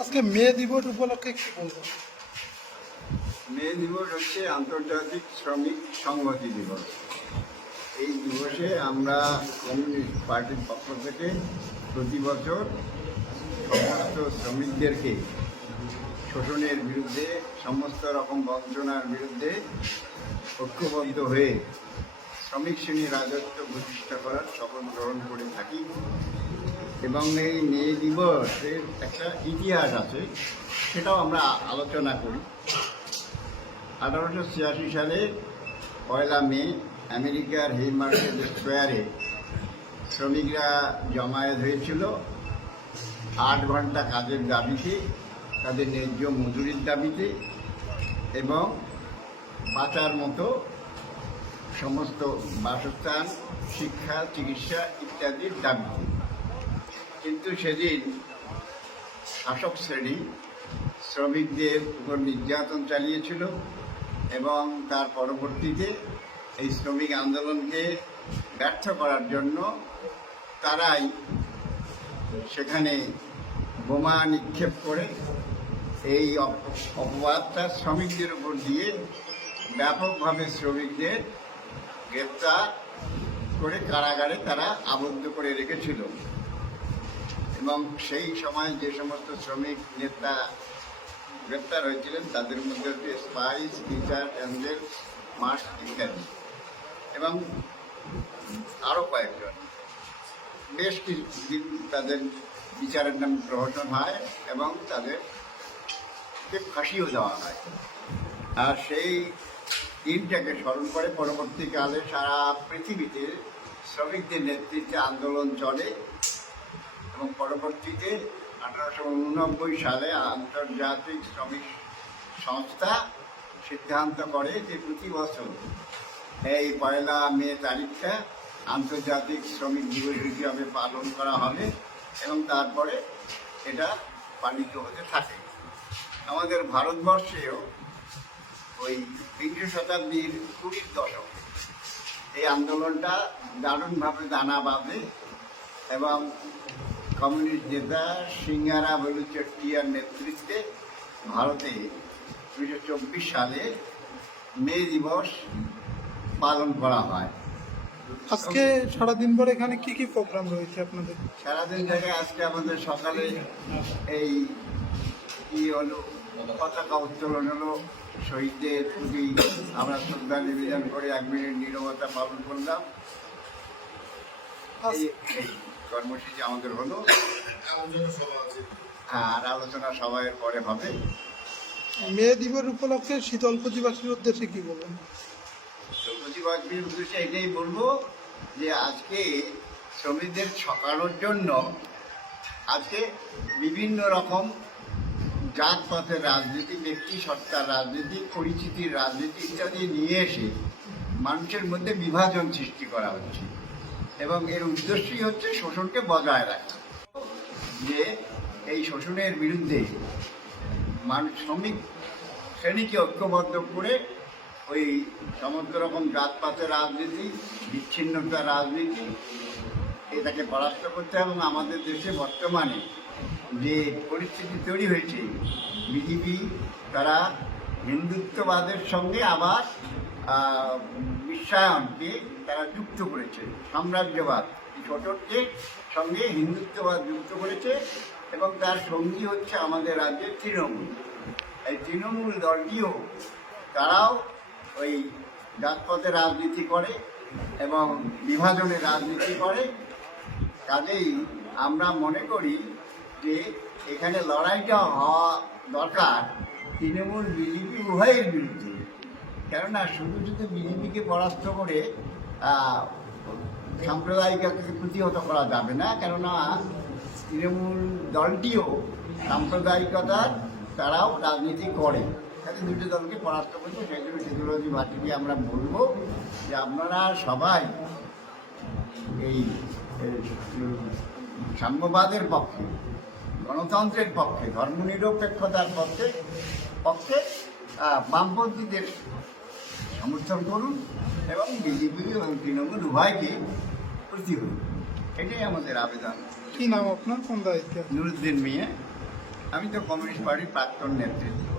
আজকে মে দিবস উপলক্ষে কি বলব? মে দিবস হচ্ছে আন্তর্জাতিক শ্রমিক সংহতি দিবস। এই দিবসে আমরা কমিউনিস্ট পার্টির পক্ষ থেকে প্রতি বছর সমস্ত শ্রমিকদেরকে শোষণের বিরুদ্ধে, সমস্ত রকম বঞ্চনার বিরুদ্ধে ঐক্যবদ্ধ হয়ে শ্রমিক শ্রেণির রাজত্ব প্রতিষ্ঠা করার শপথ গ্রহণ করে থাকি। এবং এই মে দিবসের একটা ইতিহাস আছে, সেটাও আমরা আলোচনা করি। আঠারোশো ছিয়াশি সালে পয়লা মে আমেরিকার হেইমার্কেট স্কোয়ারে শ্রমিকরা জমায়েত হয়েছিল। আট ঘণ্টা কাজের দাবিতে, তাদের ন্যায্য মজুরির দাবিতে এবং বাঁচার মতো সমস্ত বাসস্থান, শিক্ষা, চিকিৎসা ইত্যাদির দাবিতে। কিন্তু সেদিন শাসক শ্রেণি শ্রমিকদের উপর নির্যাতন চালিয়েছিল এবং তার পরবর্তীতে এই শ্রমিক আন্দোলনকে ব্যর্থ করার জন্য তারাই সেখানে বোমা নিক্ষেপ করে এই অপবাদটা শ্রমিকদের উপর দিয়ে ব্যাপকভাবে শ্রমিকদের গ্রেপ্তার করে কারাগারে তারা আবদ্ধ করে রেখেছিল। এবং সেই সময় যে সমস্ত শ্রমিক, নেতা, গ্রেপ্তার হয়েছিলেন, তাদের মধ্যে হচ্ছে স্পাইস পিটার অ্যাঞ্জেল মার্স ইত্যাদি। এবং আরও কয়েকজন। বেশ কিছুদিন তাদের বিচারের নাম প্রহসন হয় এবং তাদেরকে ফাঁসিও দেওয়া হয়। আর সেই দিনটাকে স্মরণ করে পরবর্তীকালে সারা পৃথিবীতে শ্রমিকদের নেতৃত্বে আন্দোলন চলে। এবং পরবর্তীতে আঠারোশো উননব্বই সালে আন্তর্জাতিক শ্রমিক সংস্থা সিদ্ধান্ত করে যে প্রতি বছর এই পয়লা মে তারিখটা আন্তর্জাতিক শ্রমিক দিবস হিসাবে পালন করা হবে এবং তারপরে এটা পালিত হতে থাকে। আমাদের ভারতবর্ষেও ওই বিংশ শতাব্দীর কুড়ির দশকে এই আন্দোলনটা দারুণভাবে দানা বাঁধে এবং কমিউনিস্ট নেতা সিঙ্গারা বলুচট্টিয়ার নেতৃত্বে ভারতে উনিশশো চব্বিশ সালে মে দিবস পালন করা হয়। আজকে সারাদিন পর এখানে কি কি প্রোগ্রাম রয়েছে আপনাদের? সারাদিন থেকে আজকে আমাদের সকালে এই কি হলো পতাকা উত্তোলন হলো শহীদদের প্রতি আমরা শ্রদ্ধা নিবেদন করে এক মিনিট নীরবতা পালন করলাম। কর্মসূচি আমাদের হলো। হ্যাঁ আর আলোচনা সবাইয়ের পরে হবে। মে দিবস উপলক্ষে শীতল প্রতিবাসীর উদ্দেশ্যে কি বলবেন? প্রতিবাদীর উদ্দেশ্যে এটাই বলব যে আজকে শ্রমিকদের ছকানোর জন্য আজকে বিভিন্ন রকম জাত জাতপাতের রাজনীতি ব্যক্তি সত্তার রাজনীতি পরিচিতির রাজনীতি ইত্যাদি নিয়ে এসে মানুষের মধ্যে বিভাজন সৃষ্টি করা হচ্ছে। এবং এর উদ্দেশ্যই হচ্ছে শোষণকে বজায় রাখা। যে এই শোষণের বিরুদ্ধে মানুষ শ্রমিক শ্রেণীকে ঐক্যবদ্ধ করে ওই সমস্ত রকম জাতপাতের রাজনীতি, বিচ্ছিন্নতার রাজনীতি, এটাকে পরাস্ত করতে এবং আমাদের দেশে বর্তমানে যে পরিস্থিতি তৈরি হয়েছে, বিজেপি তারা হিন্দুত্ববাদের সঙ্গে আবার বিশ্বায়নকে তারা যুক্ত করেছে। সাম্রাজ্যবাদ। ছোটকে সঙ্গে হিন্দুত্ববাদ যুক্ত করেছে এবং তার সঙ্গী হচ্ছে আমাদের রাজ্যের তৃণমূল। এই তৃণমূল দলটিও তারাও ওই জাতপথে রাজনীতি করে এবং বিভাজনের রাজনীতি করে। কাজেই আমরা মনে করি যে এখানে লড়াইটা হওয়া দরকার। তৃণমূল বিজেপি উভয়ের বিরুদ্ধে। কেননা শুধু শুধু বিজেপিকে পরাস্ত করে আহ, সাম্প্রদায়িকতাকে প্রতিহত করা যাবে না কেননা তৃণমূল দলটিও সাম্প্রদায়িকতার তারাও রাজনীতি করে। তাতে দুটো দলকে পরাস্ত করছে সেই জন্য টেকনোলজি ভাটিকে আমরা বলব যে আপনারা সবাই এই, সাম্যবাদের পক্ষে গণতন্ত্রের পক্ষে ধর্মনিরপেক্ষতার পক্ষে পক্ষে বামপন্থীদের সমর্থন করুন এবং বিজেপি এবং তৃণমূল উভয়কে প্রতি করুন। এটাই আমাদের আবেদন। কি নাম আপনার? কোন দায়িত্ব? নুরুদ্দিন মিয়া। আমি তো কমিউনিস্ট পার্টির প্রাক্তন নেতৃত্ব।